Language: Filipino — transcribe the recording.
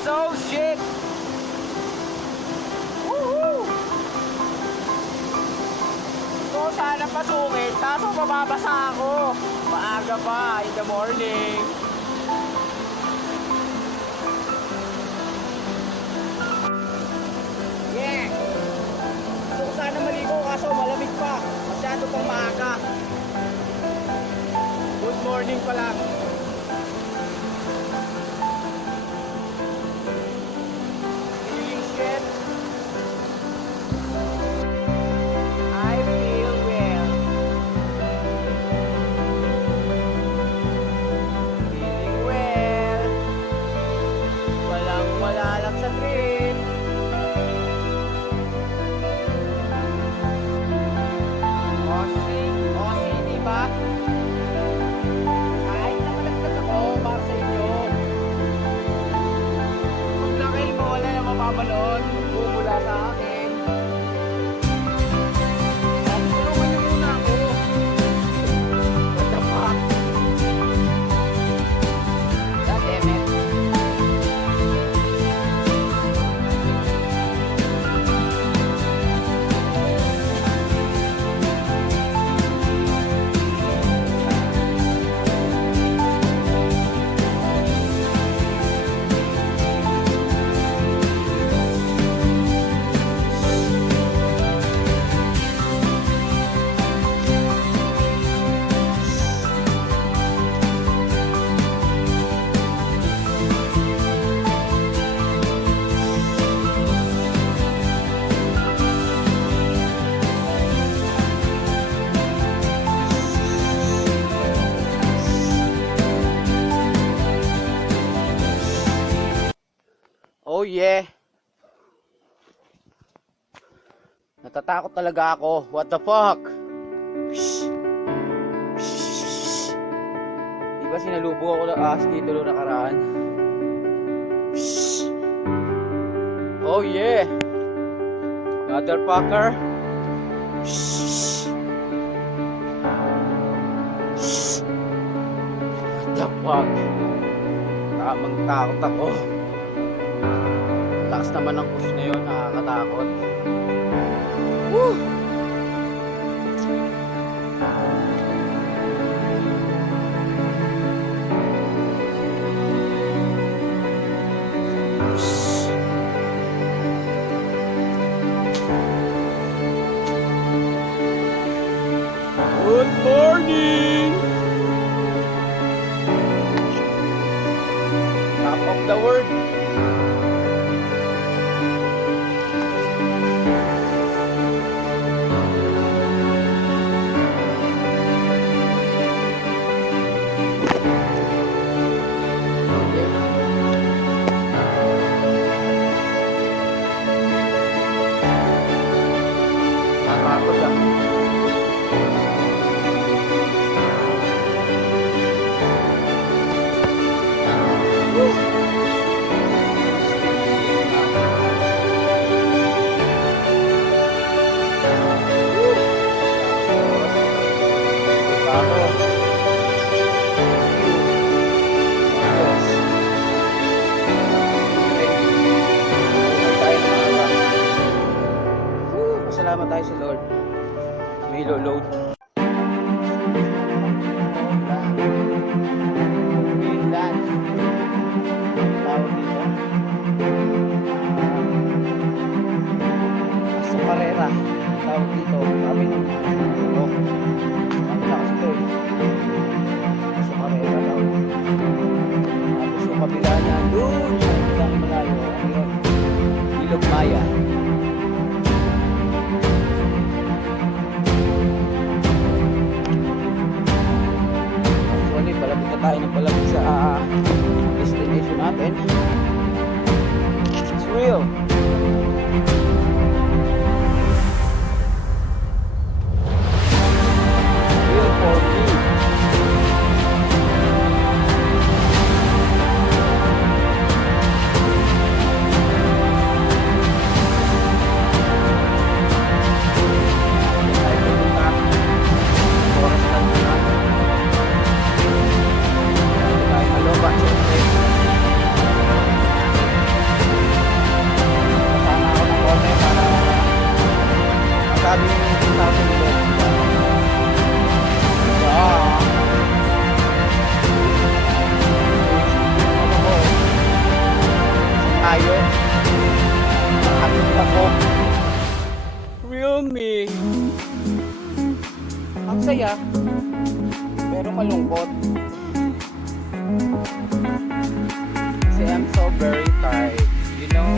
So shit! Woohoo! So sana pasukin, kaso mababasa ako. Maaga pa, in the morning. Yeah! So sana maligo kaso malamig pa. Masyado pang maaga. Good morning pa lang. Feeling shit. I feel well. Feeling well. Walang wala lang sa trip. Osi, diba? Kahit na malagdag ako para sa inyo. Kung laki mo, wala na mapapanood. Bumula sa akin. Tulungan niyo muna ako. What the fuck? God damn it. Oh yeah. Natatakot talaga ako. What the fuck? Di ba sinalubong ako ng ahas dito noong nakaraan? Oh yeah. Motherfucker. What the fuck? Tamang takot ako. Taas naman ang push na yun, nakakatakot. Woo! Good morning! Top of the world. Salamat tayo sa Lord. May load. Greenland. Tawag dito. Sa Carrera. Tawag dito. Sabi ng ano. Sabi na kasi ito eh. Sa Carrera daw. Tapos yung kabila niya. Doon. Sa kabilang malayo. Ano yun? Ilog Maya. Palapit na tayo ng palapit sa destination natin. It's real. Real for me. Masaya. Pero malungkot. Kasi I'm so very tired. You know,